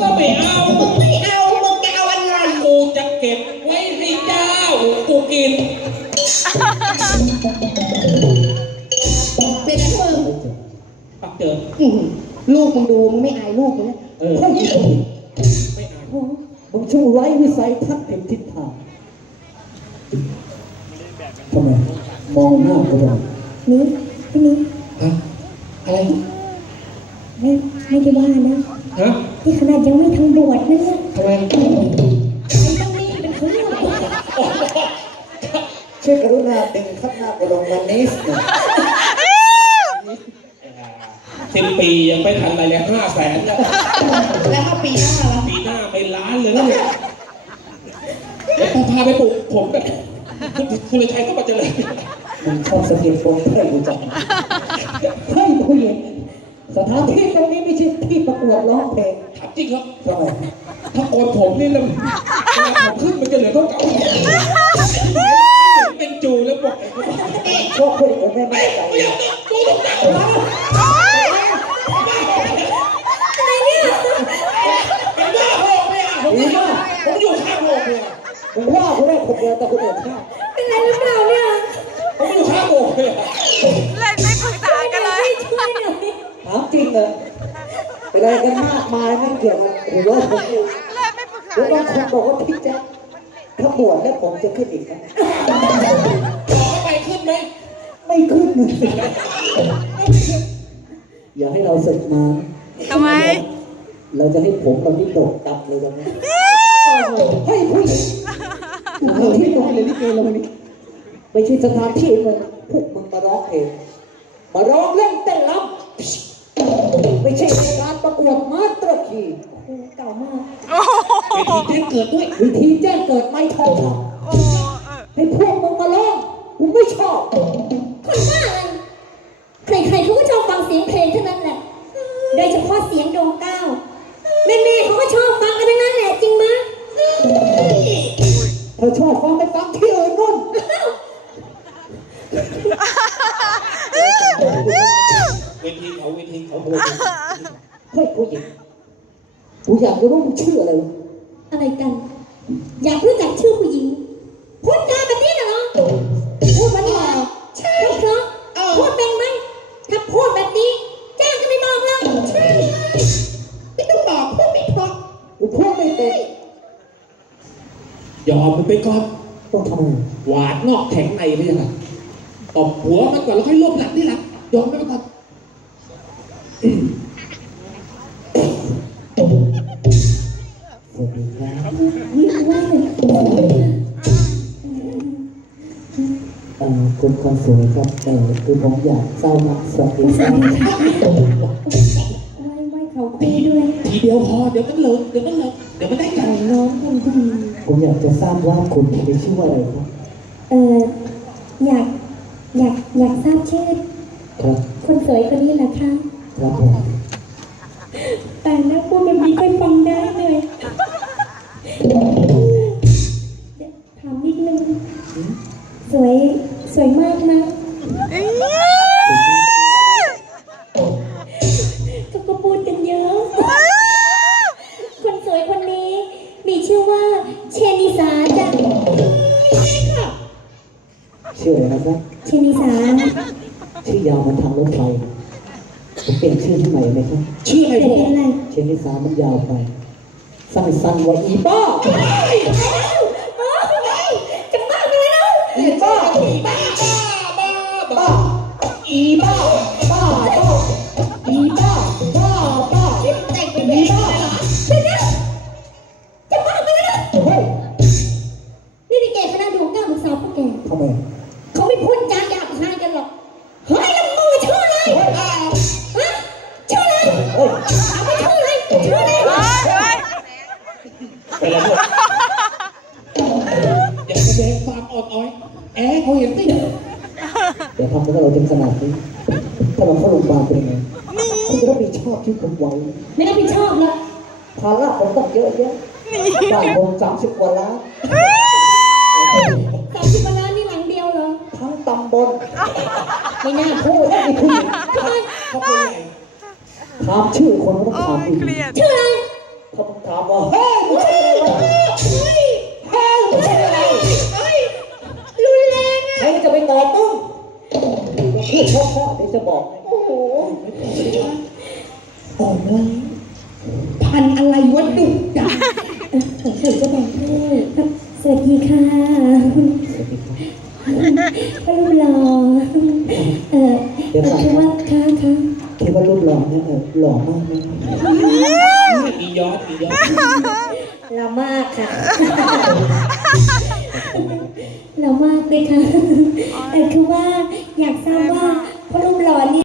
ก็ไม่เอาไม่เอามึงจะเอาอะไรกูจะเก็บไว้ให้เจ้ากูกินเป็นอะไรมึงปักเจออื้อหือลูกมึงดูมึงไม่อายลูกมึงนะเออเฮ้ยไม่เอามึงช่างไร้วิสัยทัศน์แห่งทิศทางทำไมมองหน้ากูทำไมนี่พี่นี่ฮะอะไรไม่ไม่ได้ว่านะ ฮะนี่ขนาดยังไม่ทำบวชนะเนี่ยทำไมไอ้ต้องนี่เป็นคนเลือกช่วยกรุณาดึงข้างหน้ากระดองมานิสหน่อยสิบปียังไม่ทันอะไรเลยห้าแสนแล้วแล้วมาปีหน้าละปีหน้าไปล้านเลยนะเนี่ยเดี๋ยวกูพาไปปลูกผมแบบคุณคุณเลยชัยก็มาเจริญมึงชอบสะกิดตรงเพื่อนกูจังเฮ้ยผู้หญิง สถานที่ตรงนี้ไม่ใช่ที่ประกวดร้องเพลงถามจริงครับทำไมถ้าโกนผมนี่แล้วเวลาผมขึ้นมันจะเหลือเท่าเก่าเป็นจูแล้วบอกชอบคนผมแม่ไม่ได้ใจเดี๋ยวกูต้องตัดผมเป็นว่าโหกเนี่ยผมอยู่ผมอยู่ข้างโหกเนี่ยมึงว่ากูได้คนเดียวแต่คนอื่นฆ่าเป็นไรห เลยเป็นอะไรกันมากมายไม่เกี่ยวกับหัวผมเองเล่นไม่ปรึกษาแล้วกับานงคนบอกว่าพี่แจ๊คถ้าบวชแล้วผมจะขึ้นอีกนะขอไปขึ้นไหมไม่ขึ้นเลยอย่าให้เราศึกมาทำไม เราจะให้ผมเราที่โดดดับเลยตอนนี้เฮ้ยผู้หญิงเราที่ตรงเลยลิเกเรานี่ไม่ใช่สถานที่มึงพวกมึงมาร้องเพลงมาร้องเล่นเต้นรำ ไม่ใช่การประกวดมาตรคีโอ้เก่ามากโอ้โหเป็นทีแจ้งเกิดด้วยวิธีแจ้งเกิดไม่ทองคโอ้โหเออำให้พวกมึงมาร้องกูไม่ชอบคนบ้าอะไรใครๆเขาก็ชอบฟังเสียงเพลงเท่านั้นแหละ โดยเฉพาะเสียงโดงเก้าแม่ๆเขาก็ชอบฟังกันทั้งนั้นแหละจริงมั้ยเธอชอบฟังไปฟังที่อื่น กูอยากจะรู้มึงชื่ออะไรวะอะไรกัน อยากรู้จักชื่อผู้หญิงพูดจาแบบนี้น่ะเหรอพูดมาดีกว่าใช่เพราะพูดเป็นไหมถ้าพูดแบบนี้จ้างก็ไม่บอกแล้วใช่ไม่ต้องบอกพูดไม่เพราะกูพูดไม่เป็นยอมมันไปก่อนต้องทำไงหวานนอกแข็งในไม่ใช่หรอตบหัวมันก่อนแล้วค่อยลบหลังนี่หลังยอมไปก่อน สวัสดีครับยิ่งว่าเลยเอ่อคุณคนสวยครับเอ่อคือผมอยากเศร้ามาสวัสดีครับไม่ไม่เขาคุยด้วยทีเดียวพอเดี๋ยวมันเลิกเดี๋ยวมันเลิกเดี๋ยวมันได้กันน้องคุณคุณผมอยากจะทราบว่าคุณมีชื่อว่าอะไรครับเอออยากอยากอยากทราบชื่อครับคนสวยคนนี้นะคะครับผมแต่แล้วพูดแบบนี้ค่อยฟังได้เลย ชื่ออะไรนะครับเชนิสาชื่อยาวเหมันทางรถไฟผมเปลี่ยนชื่อให้ใหม่ไหมครับชื่ออะไรเด็กพ่อเป็นอะไร เชนิสามันยาวไป สั้นๆว่าอีบ้า ร์เขาเห็นสิเดี๋ยวทำให้เราจนขนาดนี้ ถ้าเราเข้าโรงพยาบาลเป็นยังไงคุณจะรับผิดชอบที่ผมไว้ไม่รับผิดชอบหรอกภาระผมต้องเยอะแยะบ้านผมสามสิบกว่าล้านสามสิบกว่าล้านนี่หลังเดียวเหรอ ทั้งตำบลไม่น่าพูดไม่พูดทำไมเขาเป็นไงถามชื่อคนก็ต้องโอ้ถามยอีกเครียดชื่ออะไรถ้าามว่าเฮ้ย พูดเพราะๆเดี๋ยวจะบอกให้โอ้โหอ่อนไว้พันอะไรวะดุดันสงสัยจะแบ่งเพศสวัสดีค่ะพ่อลูกหล่อเออเออคือว่าค่ะค่ะคิดว่ารูปหล่อนะเออหล่อมากนะอียอดอียอดหล่อมากค่ะ เรามากเลยค่ะแต่คือว่าอยากทราบว่าพระรูปหล่อนี่